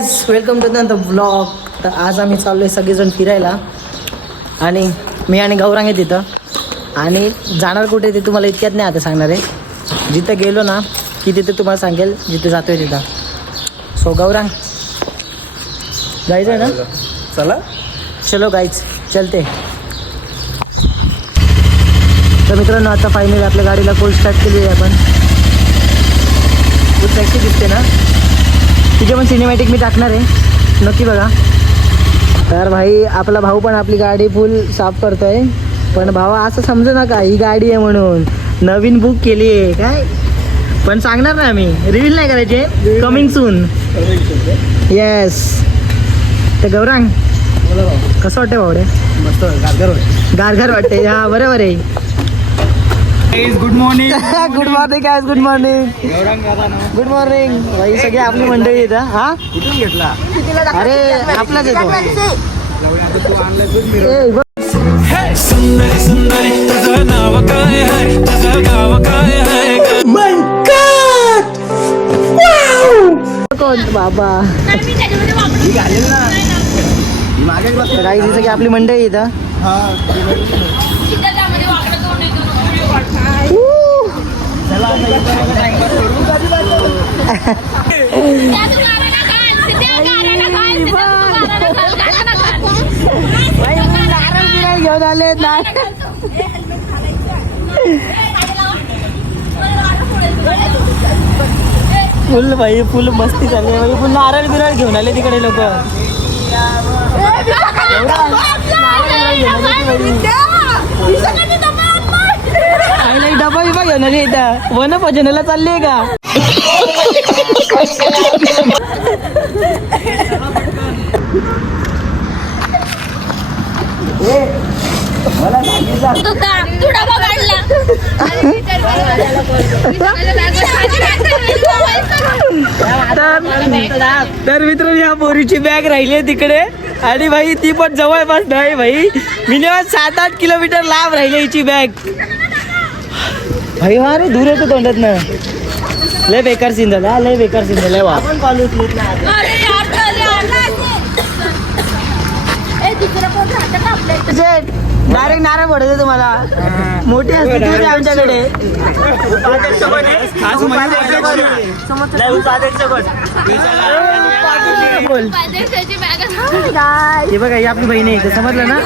Guys welcome to the blog तर आज आम्ही चाललो आहे सगळेजण फिरायला. आणि मी आणि गौरांग आहे तिथं. आणि जाणार कुठे ते तुम्हाला इतक्यात नाही आता सांगणार आहे. जिथं गेलो ना की तिथे तुम्हाला सांगेल जिथे जातोय तिथं. सो गौरांग जायचं आहे ना? चला. चलो गाईच चलते. तर मित्रांनो आता फायनली आपल्या गाडीला फुल स्टार्ट केली आहे आपण. टॅक्सी दिसते ना? तिथे पण सिनेमॅटिक मी टाकणार आहे. नक्की बघा. तर भाई आपला भाऊ पण आपली गाडी फुल साफ करतोय. पण भावा असं समजू नका ही गाडी आहे म्हणून. नवीन बुक केली आहे काय? पण सांगणार नाही आम्ही. रिव्हील नाही करायचे कमिंग सून येस तर गौरांग कसं वाटतं भावडे मस्त गारगार गारगार वाटते हा बरोबर आहे. गुड मॉर्निंग गुड मॉर्निंग काय गुड मॉर्निंग गुड मॉर्निंग भाई सगळी आपली मंडळी इथं हा? कुठून घेतला? अरे आपलाच येतो तू. आणलाय तूच मी ए, बघ. सुंदरी सुंदरी तुझं नाव काय आहे? तुझं गाव काय आहे? कोण? बाबा. घालेल ना मागे बस तर काही सगळी आपली मंडळी इथं हा घेऊन आले ना फुल भाई फुल मस्ती झाली फुल नारळ बिरळ घेऊन आले तिकडे लोक. आईला एक डबा इथं? वन भजनाला चालली का? तर मित्र या बोरीची बॅग राहिली आहे तिकडे. आणि भाई ती पण जवळपास नाही भाई. मिनिमम सात आठ किलोमीटर लांब राहिली हिची बॅग भाई वा रे दूर येतो तोंडात ना लय डायरेक्ट नारळ पडते तुम्हाला. मोठी असते आमच्याकडे. बोल हे बघा ही आपली बहीण आहे समजलं ना?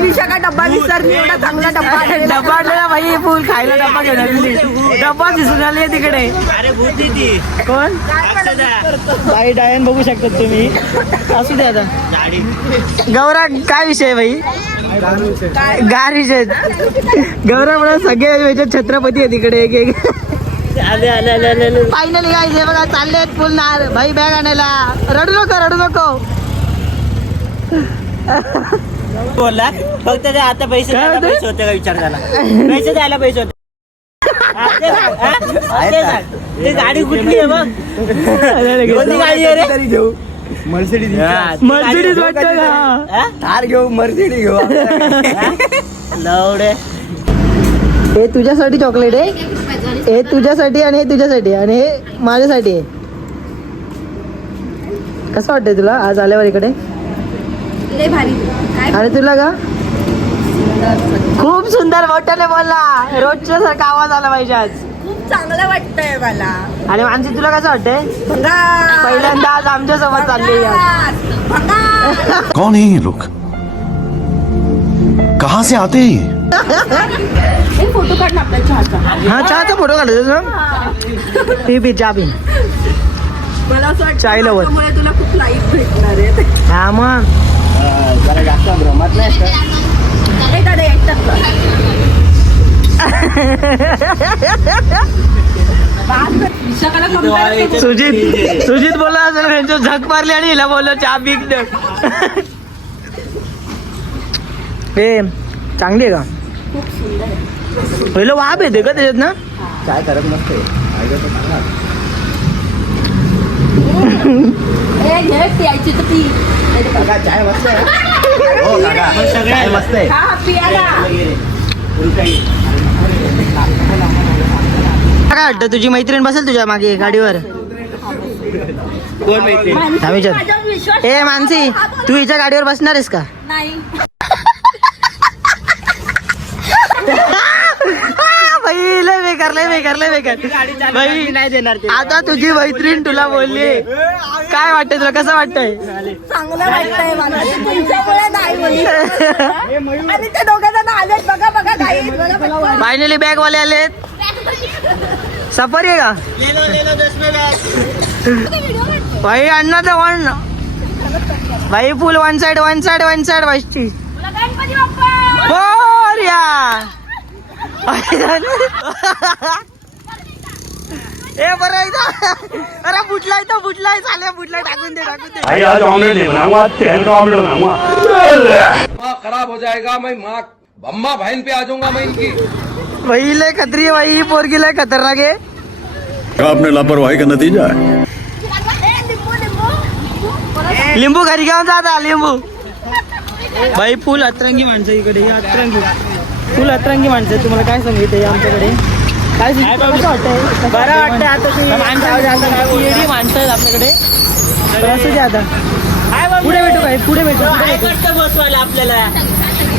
विशाखा डब्बा विसरली एवढा चांगला डब्बा डब्बा आणलेला बाई फुल खायला डब्बा घेऊन आलेली डब्बा दिसून आली तिकडे. कोण? बाई डायन बघू शकतात तुम्ही. असू दे आता. गौरा काय विषय आहे बाई गार विषय गौरा म्हणा सगळे याच्यात छत्रपती आहे तिकडे एक एक. फायनली काय हे बघा चालले फुल नार भाई बॅग आणायला. रडू नको रडू नको. बोलला फक्त ते आता पैसे द्यायला होते? पैसे होते का विचार झाला पैसे द्यायला पैसे होते. ते गाडी कुठली आहे मग कोणती गाडी आहे रे? तरी घेऊ. मर्सिडीज हा, मर्सिडीज वाटतं हा? थार घेऊ मर्सिडीज घेऊ लवडे. हे तुझ्यासाठी चॉकलेट आहे. हे तुझ्यासाठी आणि हे तुझ्यासाठी आणि हे माझ्यासाठी आहे. कसं वाटतंय तुला? आज आल्यावर इकडे? आणि तुला का? खूप सुंदर मोठ्याने बोलला. रोजच्या सारखा आवाज आला पाहिजे आज. चांगलं वाटतंय मला. आणि मानसी तुला कसं वाटतंय? पहिल्यांदा आज आमच्यासोबत चालली आज भंगार. कौन है ये लोग? कहां से आते हैं फोटो आपल्या चहाचा. हा चहाचा फोटो काढायचा पी पी चहा पी. मला असं वाटतं चाय लवर. तुला खूप लाईफ भेटणार आहे. हा मग? जरा जास्त भ्रमात नाही सुजित सुजित बोला असेल त्यांच्या झक मारली आणि हिला बोललो चहा पी हे चांगली आहे का? पहिलं वाप येते का त्याच्यात ना? काय करत नसते. हो हा. काय वाटतं? तुझी मैत्रीण बसेल तुझ्या मागे गाडीवर? कोण माहिती हा विचार माझ्यावर विश्वास ए मानसी तू हिच्या गाडीवर बसणार आहेस का? नाही. बाई लय बेकार लय बेकार लय बेकार. बाई नाही देणार ते आता तुझी मैत्रीण तुला बोलली. काय वाटतंय तुला? कसं वाटतंय? चांगलं वाटतंय मला तुमच्यामुळे नाही बोलली. आणि ते दोघं आलेत बघा बघा काही फायनली बॅग वाले आलेत. सफारी आहे का? भाई अण्णा तर वन भाई full one side one side one side वाजची बाप्पा बोर्या ए बरं इथं. अरे बुटलाय तर बुटलाय. चालेल बुटलाय. टाकून दे टाकून दे. भाई आज ऑमलेट नहीं बनाऊंगा आज चिकन का ऑमलेट बनाऊंगा दिमाग खराब हो जाएगा मैं माँ बम्मा बहन पे आ जाऊंगा मैं इनकी। भाई लय खतरी आहे भाई ही पोरगी लय खतरनाक आहे आपने लापरवाही का नतीजा है? लिंबू लिंबू लिंबू घरी घेऊन जा आता लिंबू? भाई फुल अतरंगी माणसं इकडे ही अतरंगी. फुल अतरंगी माणसं. तुम्हाला काय सांगितलं आमच्याकडे? काय वाटतंय? बरं वाटतं आता ते माणसं येडी माणसं आहेत आपल्याकडे. तर असू दे आता? पुढे भेटू काय पुढे भेटू. बसवायला आपल्याला?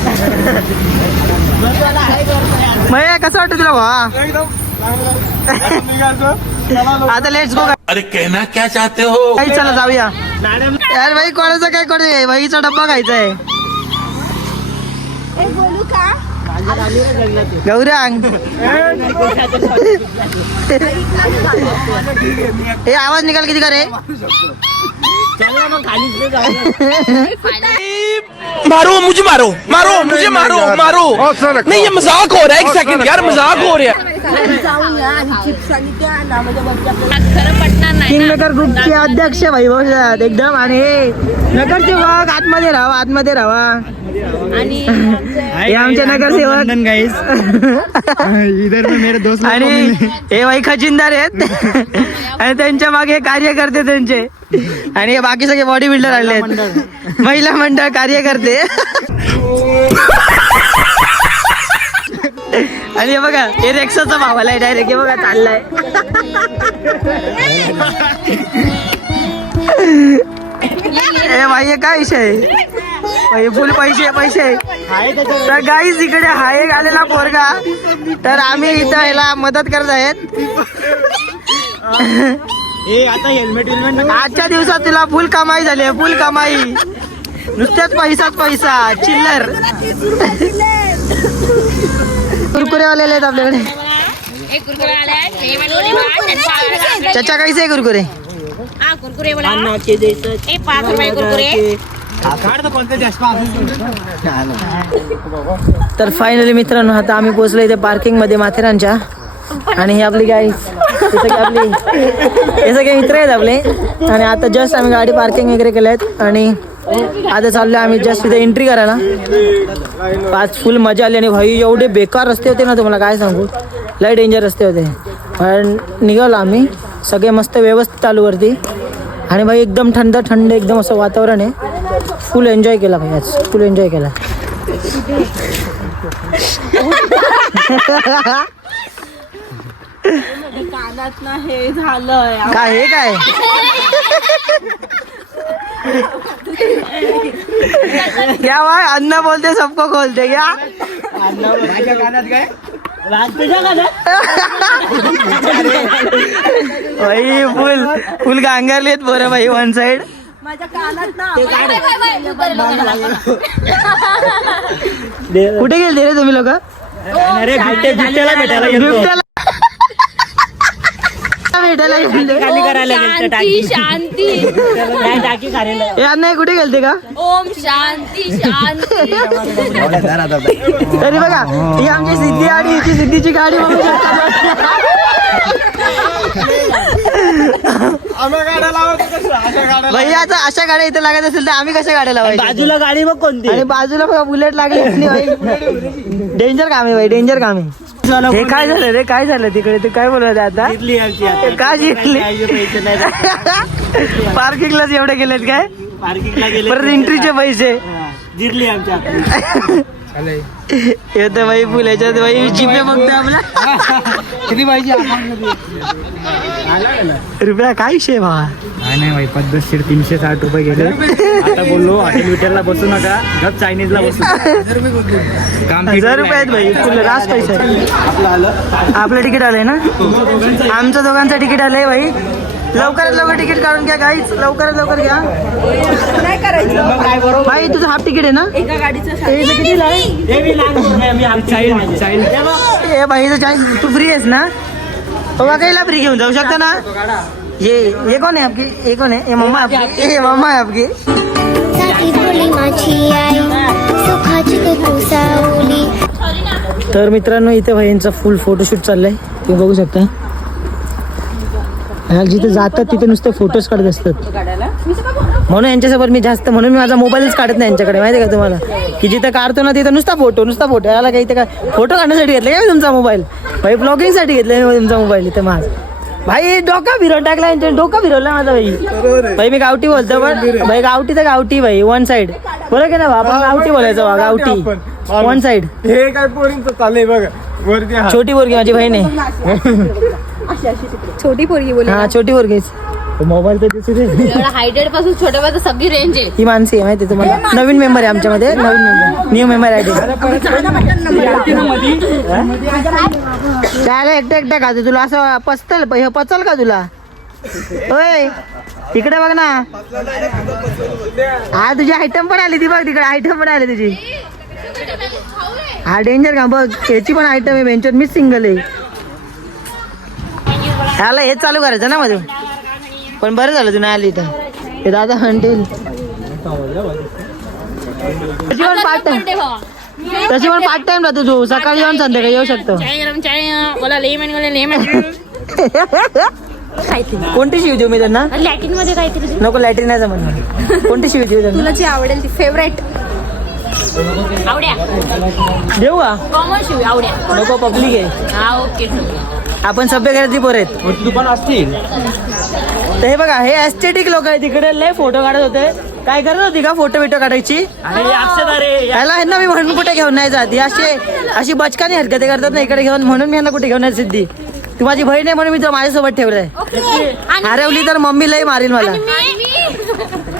मग कसं वाटतं तुला भावा? आता लेट्स गो अरे कहना क्या चाहते हो? काही चला जाऊया. यार भाई कोणाचं काय करू भाईचा डब्बा खायचा आहे एक बोलू का? गौरांग हे आवाज निकाल किती करे मारो मुझे मारो मारो मुझे मारो मारो। नहीं ये मजाक हो रहा है एक सेकंड यार मजाक हो रहा है। जाऊया आणि चिप्स आणि त्या ना बघ खरं पटणार नाही किंगमेकर ग्रुपचे अध्यक्ष भाई भाऊ एकदम आणि हे नगरसेवक आतमध्ये राहा आतमध्ये राहा. आणि हे आमचे नगरसेवक. आणि हे भाई खजिनदार आहेत. आणि त्यांच्या मागे कार्यकर्ते त्यांचे. आणि हे बाकी सगळे बॉडी बिल्डर आले आहेत. महिला मंडळ. कार्यकर्ते. आणि हे बघा हे रेक्साचा भावाला आहे. डायरेक्ट हे बघा चाललाय. ए भाई हे काय विषय आहे? फुल पैसे पैसे. तर गाईज इकडे हा एक आलेला पोरगा. तर आम्ही इथं याला मदत करत आहेत. आता हेल्मेट हेल्मेट आजच्या दिवसात तुला फुल कमाई झाली आहे फुल कमाई. नुसत्याच पैसाच पैसा चिल्लर. आपल्याकडे. कुरकुरे? आले आहेत. वाले वाले. चचा कैसे आहे कुरकुरे. हा कुरकुरे तर फायनली मित्रांनो आता आम्ही पोहोचलो इथे पार्किंगमध्ये माथेरानच्या. आणि ही आपली गाडी आपली? हे सगळे मित्र आहेत आपले. आणि आता जस्ट आम्ही गाडी पार्किंग वगैरे केल्या आहेत आणि आता चाललो आम्ही जस्ट तिथे एंट्री करायला. पाच फुल मजा आली आणि भाई एवढे बेकार रस्ते होते ना तुम्हाला काय सांगू? लय डेंजर रस्ते होते. पण निघालो आम्ही. सगळे मस्त व्यवस्थित चालू वरती. आणि भाई एकदम थंड थंड एकदम असं वातावरण आहे. फुल एन्जॉय केला भाई आज. फुल एन्जॉय केला. कानात ना हे झालंय काय हे काय? क्या भाई अन्न बोलते सबको खोलते क्या राज तुझ्या भाई फुल फुल गांगरलेत बरं भाई वन साइड माझ्या कानात ना कुठे गेलते रे तुम्ही लोक? अरे बिट्ट्याला भेटायला गेलो बिबट्याला भेटायला खाली करायला गेलतो टाकी. शांती. नाही, टाकी हे अन्न हे कुठे गेलते का? ओम शांती शांती. तरी बघा ही आमची सिद्धी आणि हिची सिद्धीची गाडी बघू शकता. भाई आता अशा गाड्या इथे लागत असेल तर आम्ही कशा गाड्या लावायच्या बाजूला गाडी बघ कोणती आणि बाजूला बघा बुलेट लागली डेंजर काम आहे भाई डेंजर काम आहे. हे काय झालं रे? काय झालं तिकडे? ते काय बोलत आता? काय नाही पार्किंगलाच एवढे गेलेत काय? पार्किंगला गेले परत एंट्रीचे पैसे. जिरली आमच्या येतो बाई फुल याच्यात बाई जिपे बघतो आपला. किती पाहिजे रुपया काय विषय भावा? नाही नाही भाई पद्धतशीर तीनशे साठ रुपये गेले. आता बोललो हॉटेल विटेलला बसू नका गप चायनीजला बसू. काम हजार रुपये आहेत भाई फुल रास पैसे. आहेत. आपलं तिकीट आलंय ना? आमचं दोघांचं तिकीट आलंय भाई लवकरात लवकर तिकीट काढून घ्या गाईच लवकरात लवकर घ्या. नाही करायचं. भाई तुझं हाफ तिकीट आहे ना? एका गाडीचं हे आहे? हे ए भाई तो तू फ्री आहेस ना? बाबा काहीला फ्री घेऊन जाऊ शकता ना? ये ये कौन है आपकी? ये कौन है ये मम्मा आपकी? ये मम्मा है आपकी. तू तर मित्रांनो इथे भाईंचा फुल फोटोशूट चाललंय. तुम्ही बघू शकता. जिथे जातात तिथे नुसते फोटोज काढत असतात. म्हणून यांच्यासोबत मी जास्त म्हणून मी माझा मोबाईलच काढत नाही यांच्याकडे माहिती आहे का तुम्हाला? की जिथे काढतो ना तिथे नुसता फोटो नुसता फोटो याला काही इथे काय फोटो काढण्यासाठी घेतलं काय तुमचा मोबाईल? भाई ब्लॉगिंगसाठी घेतलं मी तुमचा मोबाईल इथे माझ. भाई डोका फिरवून टाकला यांच्या डोका फिरवला माझा भाई. भाई मी गावठी बोलतो पण भाई गावठी तर गावठी भाई वन साइड बरं की ना आपण गावठी बोलायचं बा गावठी. वन साइड हे काय पोरींच चाललंय बघ. छोटी पोरगी माझी बहीण आहे. छोटी पोरगी बोल हा छोटी पोरगीच मोबाईल तर दिसू दे हायटेडपासून छोट्या सगळी रेंज आहे. ही माणसी आहे माहिती आहे तुम्हाला. नवीन मेंबर आहे आमच्यामध्ये. नवीन मेंबर न्यू मेंबर आहे त्याला एकटं एकटं खातो तुला असं पचतल? हे पचल का तुला? होय इकडे बघ ना. हा तुझी आयटम पण आली ती बघ तिकडे. आयटम पण आली तुझी. हा डेंजर का? बघ याची पण आयटम आहे. बेंचवर मीच सिंगल आहे. ह्याला हेच चालू करायचं ना मधून पण बरं झालं तू नाही आली इथं. हे दादा म्हणतील तशी पण पार्ट टाइम तशी पण पार्ट टाइम राहतो तू सकाळी येऊन संध्याकाळी येऊ शकतो. कोणती शिव देऊ मी त्यांना? लॅटिनमध्ये काहीतरी नको लॅट्रिन नाही जमत कोणती शिव देऊ तुला जी आवडेल ती फेवरेट आवड्या. देऊ का? कॉमन शिव आवड्या. नको पब्लिक आहे. हा ओके. आपण सभ्य घरातली पोर आहेत दुकान असतील. तर हे बघा हे एस्थेटिक लोक आहेत तिकडे लय फोटो काढत होते. काय करत होती का फोटो बिटो काढायची? याला ह्यांना मी म्हणून कुठे घेऊन नाही जात. ही अशी अशी बचकानी हरकती करतात ना इकडे घेऊन म्हणून मी यांना कुठे घेऊन नाही सिद्धी. तू माझी बहीण आहे म्हणून मी तुला माझ्यासोबत ठेवलंय. हरवली तर मम्मी लय मारील मला.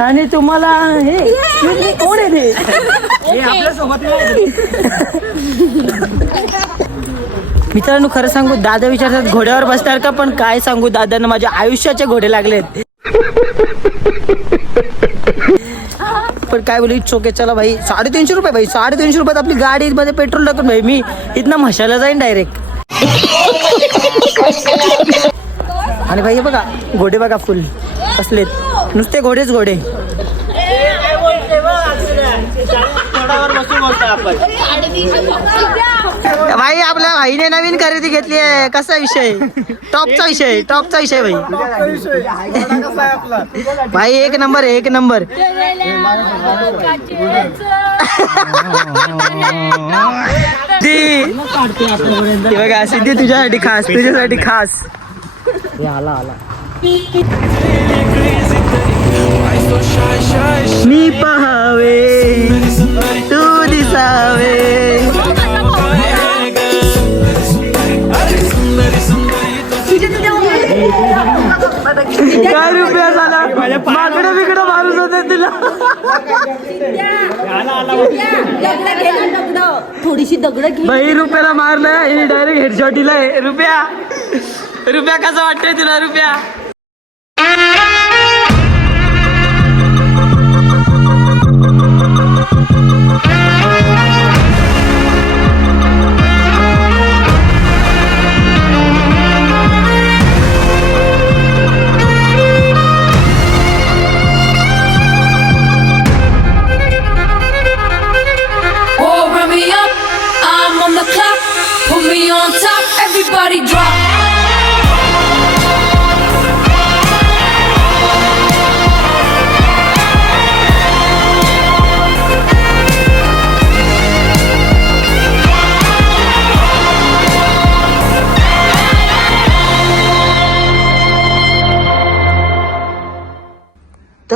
आणि तुम्हाला हे कोण आहे ते? हे आपल्यासोबत मित्रांनो खरं सांगू दादा विचारतात घोड्यावर बसणार का? पण काय सांगू दादांना माझ्या आयुष्याचे घोडे लागलेत पण काय बोलू इट्स चला भाई साडेतीनशे रुपये भाई साडेतीनशे रुपयात आपली गाडी मध्ये पेट्रोल टाकून भाई मी इथनं म्हशाला जाईन डायरेक्ट आणि भाई हे बघा घोडे बघा फुल असलेत नुसते घोडेच घोडे. आपण. भाई आपल्या भाईने नवीन खरेदी घेतली आहे. कसा विषय? टॉपचा विषय टॉपचा विषय भाई. भाई एक नंबर आहे, एक नंबर. बघा सिद्धी तुझ्यासाठी खास तुझ्यासाठी खास. मी पहावे तू दिसावे. काय रुपया झाला? माकडं बिकडं मारून जाते तिला. थोडीशी दगड बाई रुपयाला मारलं हिने डायरेक्ट हेडशॉटीला रुपया. रुपया कसं वाटतंय तुला रुपया?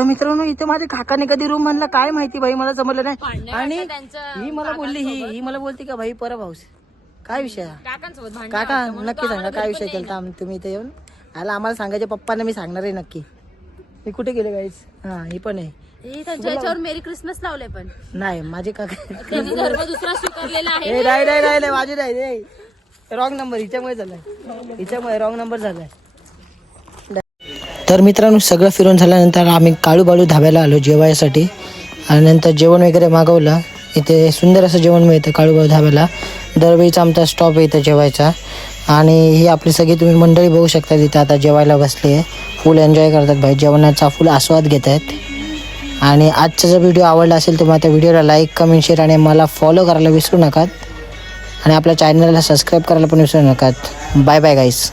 तर मित्रांनो इथे माझ्या काकाने कधी रूम म्हणला काय माहिती भाई मला जमलं नाही. आणि ही मला बोलली ही ही मला बोलती का भाई परब हाऊस काय विषय? हा? काका नक्की सांगा काय विषय केला तुम्ही इथे येऊन? आला आम्हाला सांगायचे पप्पांना मी सांगणार आहे नक्की. मी कुठे गेले गाईस हा ही पण आहे. मेरी क्रिसमस लावले पण. नाही माझे काका दुसरा स्वीकारलेला आहे. ए नाही नाही नाही नाही, माझे नाही रॉंग नंबर हिच्यामुळे झालाय. हिच्यामुळे रॉंग नंबर झालाय. तर मित्रांनो सगळं फिरून झाल्यानंतर आम्ही काळूबाळू धाब्याला आलो जेवायसाठी. आणि नंतर जेवण वगैरे मागवलं. इथे सुंदर असं जेवण मिळतं काळूबाळू धाब्याला. दरवेळीचा आमचा स्टॉप आहे इथं जेवायचा. आणि ही आपली सगळी तुम्ही मंडळी बघू शकता तिथे आता जेवायला बसली आहे. फुल एन्जॉय करतात भाई. जेवणाचा फुल आस्वाद घेत आहेत. आणि आजचा जर व्हिडिओ आवडला असेल तर मग त्या व्हिडिओला लाईक कमेंट शेअर आणि मला फॉलो करायला विसरू नका. आणि आपल्या चॅनलला सबस्क्राईब करायला पण विसरू नका. बाय बाय गाईस